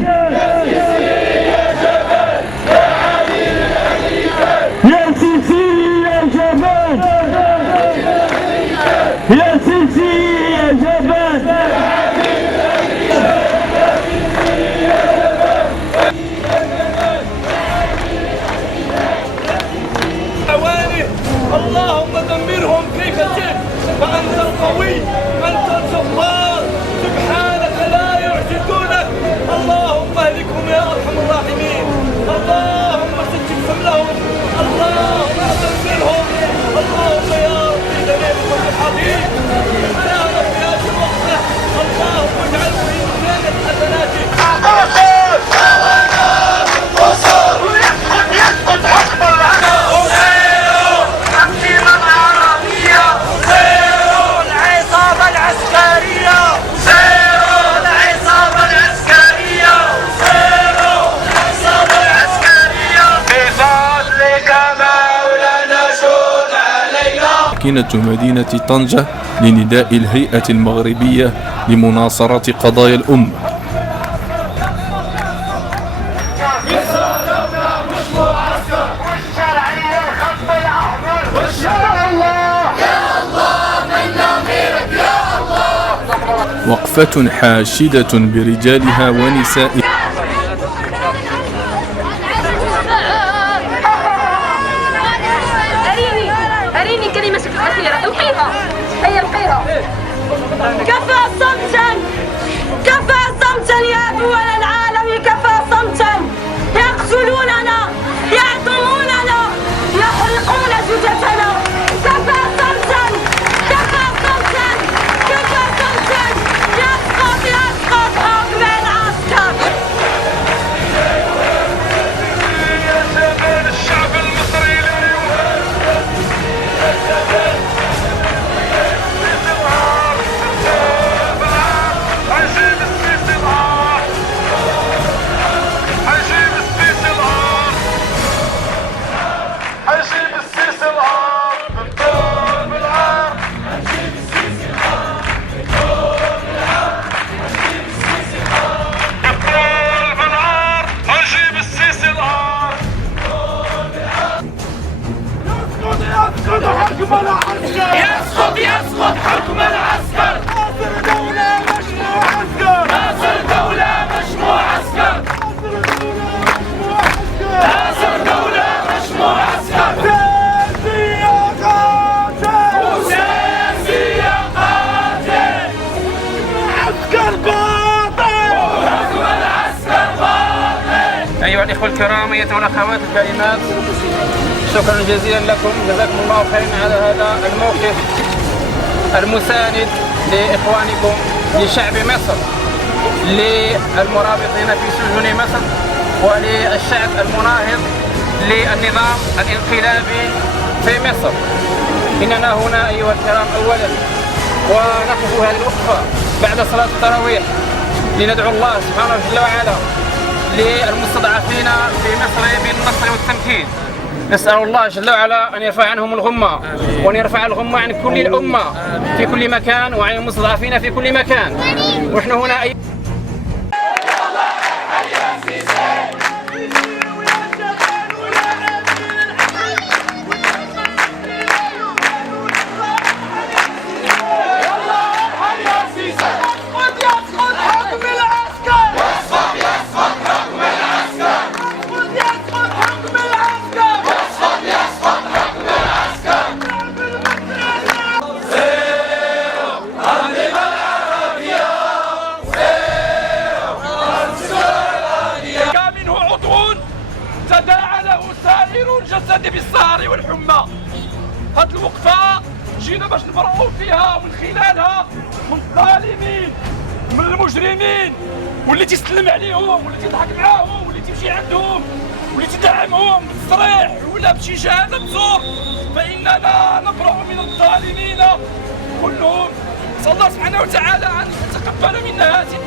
جبل يا سيسي يا جبل يا سيسي يا جبل اللهم دمرهم كيف شئت فأنت القوي أنت الجبار سبحانك لا يعجزونك اللهم اهلكهم يا أرحم الراحمين اللهم سجل سملهم اللهم دمرهم اللهم يا ربي دليلكم الحبيب يا رب يا جل اللهم اجعله في ميزان حسناتك مدينة طنجة لنداء الهيئة المغربية لمناصرة قضايا الأمة. وقفة حاشدة برجالها ونسائها. أريني كلمتك الأخيرة القيها هيا القيها. كفى صمتا كفى صمتا يا دول العالم كفى صمتا يقتلوننا يعدموننا يحرقون جثثنا كفى صمتا كفى صمتا كفى صمتا يسقط يسقط حكم العسكر. الشعب المصري يسقط يسقط حكم العسكر. ناصر دولة مشروع عسكر. ناصر دولة مشروع عسكر. ناصر دولة مشروع عسكر. سياسي يا قاتل وسياسي يا قاتل. عسكر باطل وحكم العسكر باطل. أيها الإخوة الكرام أيتها الأخوات الكريمات، شكرا جزيلا لكم، جزاكم الله خيرا على هذا الموقف المساند لإخوانكم لشعب مصر، للمرابطين في سجون مصر، وللشعب المناهض للنظام الانقلابي في مصر. إننا هنا أيها الكرام أولا ونقف هذه الوقفة بعد صلاة التراويح لندعو الله سبحانه وتعالى للمستضعفين في مصر بالنصر والتمكين. نسأل الله جل وعلا أن يرفع عنهم الغمة وأن يرفع الغمة عن كل الأمة في كل مكان وعن المستضعفين في كل مكان. ونحن هنا الجسد بالسهر والحمى. هاد الوقفة جينا باش نبرئوا فيها ومن خلالها من الظالمين من المجرمين واللي تيسلم عليهم واللي تيضحك معاهم واللي تمشي عندهم واللي تدعمهم بالتصريح ولا بشي شهادة بزور. فإننا نبرأ من الظالمين كلهم. نسأل الله سبحانه وتعالى أن يتقبل منا هذه